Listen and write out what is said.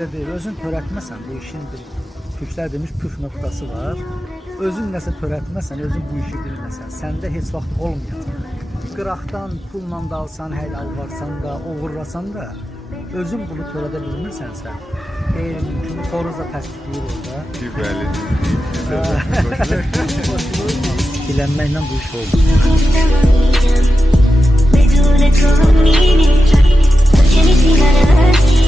Deyil, özün törətməsən bu işin bir türklər demiş püf noktası var. Özün nəsə törətməsən, özün bu işi bilməsən, səndə heç vaxt olmayacaq. Qıraqdan pulla da alsan, hələ alvarsan da, oğurlasan da, özün bunu törədə bilmirsənsə, qeyri-mümkün, xoruz da təsdiqləyir orada. Bəli. Dilənməklə bu iş oldu. بدون تو میمیرم تو که نیستی من هستی